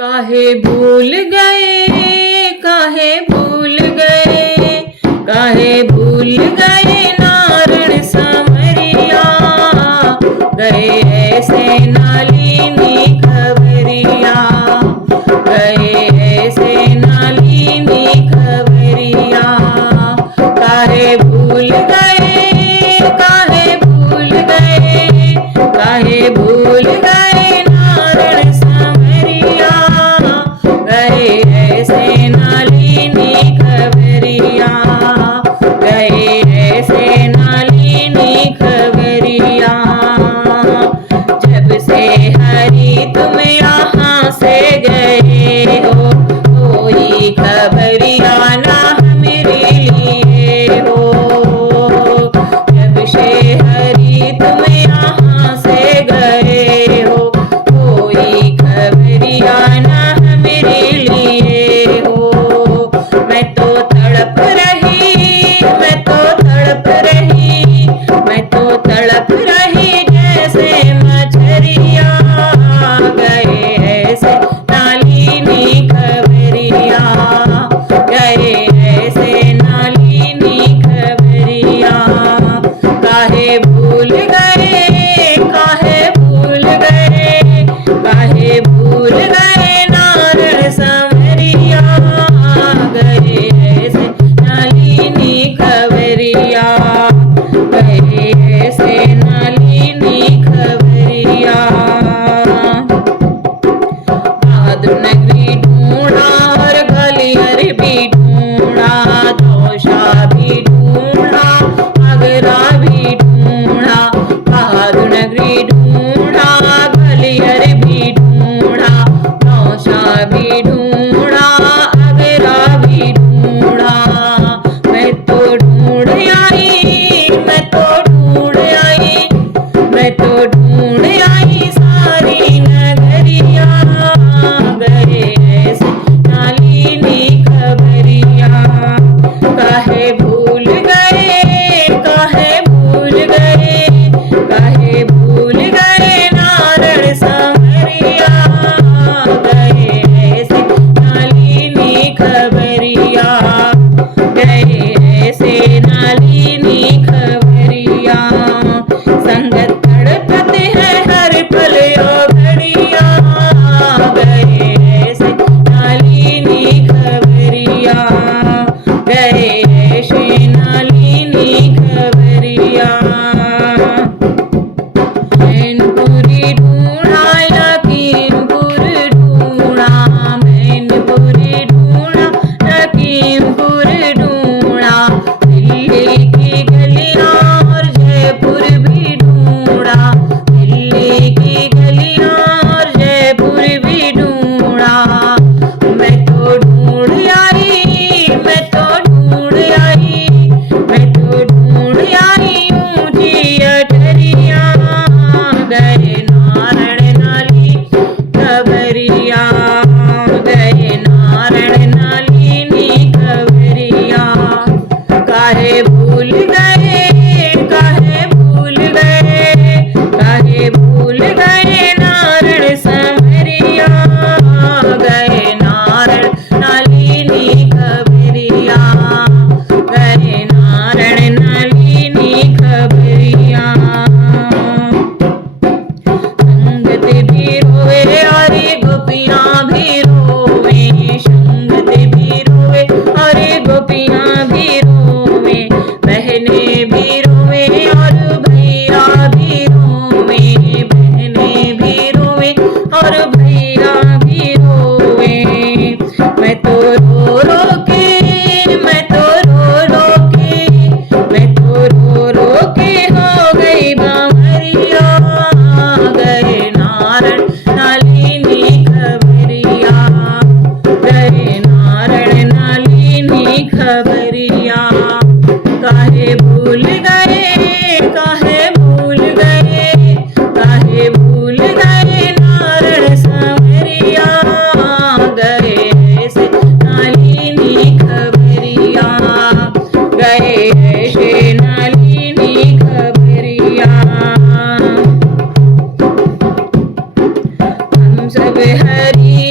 काहे भूल गए, काहे भूल गए, काहे भूल गए नारण समरिया। गए ऐसे नालिनी खबरिया, गए ऐसे नालिनी खबरिया। काहे भूल गए, काहे भूल गए, काहे भूल गए नारण समरिया। गए ऐसे नालिनी खबरिया, गए ऐसे नालिनी खबरिया। जब से हरि तुम यहाँ से गए हो, कोई खबरिया ना मेरे लिए हो। जब से हरि तुम यहाँ से गए हो, कोई खबरिया ना मेरे लिए हो। मैं तो तड़प रही, मैं तो तड़प रही, मैं तो तड़प रही जैसे मछरिया। गए ऐसे नालिनी खबरिया, गए ऐसे नालिनी खबरिया। काहे भूल गए, काहे भूल गए, काहे भूल गए नारण समरिया। गए ऐसे नालिनी खबरिया, गए ऐसे नालिनी खबरिया। बहादुर नगरी ढूंढा और ग्वालियर भी ढूंढा, तोशा भी ढूंढा, आगरा भी ढूंढा। बहादुर नगरी ढूंढा, ग्वालियर भी ढूंढा, तोशा भी ढूंढा, आगरा भी ढूंढा। मैं तो ढूंढ आई, मैं तो ढूंढ आई, मैं तो ढूंढ आई सारी नगरिया। गए ऐसे नालिनी खबरिया। काहे भूल गए, काहे भूल गए, काहे भूल गए नारण समरिया। गए ऐसे नालिनी खबरिया, गए ऐसे नालिनी खबरिया। संगत तड़पते हैं हर पल ओ घड़िया। गए ऐसे नालिनी खबरिया, गए ऐसे नालिनी खबरिया। मैनपुरी ढूंढा, लखीमपुर ढूंढा, मैनपुरी ढूंढा, लखीमपुर ढूंढा। दिल्ली की गलियां और जयपुर भी ढूंढा, दिल्ली की गलियां और जयपुर भी ढूंढा। मैं तो ढूंढ आई, मैं तो ढूंढ आई, मैं तो ढूंढ आई ऊंची अटरिया। गए नारण नाली खबरिया, गए नारण नालिनी खबरिया। काहे भूल गए, काहे भूल गए, काहे भूल गए नारण समरिया। गए नारण नालिनी खबरिया, गए नारण नालिनी खबरिया। संगत भी रोवे और गोपियाँ भी रोवे, संगत भी रोवे और गोपियाँ भी रोवे। बहने भी रोवे और भैया भी रोवे, बहने भी रोवे और भैया भी रोवे। मैं तो रो रो के, मैं तो रो रो के, मैं तो रो रो के हो गई बावरिया। गए नारण नालिनी खबरिया, गए नारण नालिनी खबरिया। काहे भूल गए, काहे भूल गए, काहे भूल गए नारण समरिया। गए ऐसे नालिनी खबरिया, गए ऐसे नालिनी खबरिया। हम सब हरि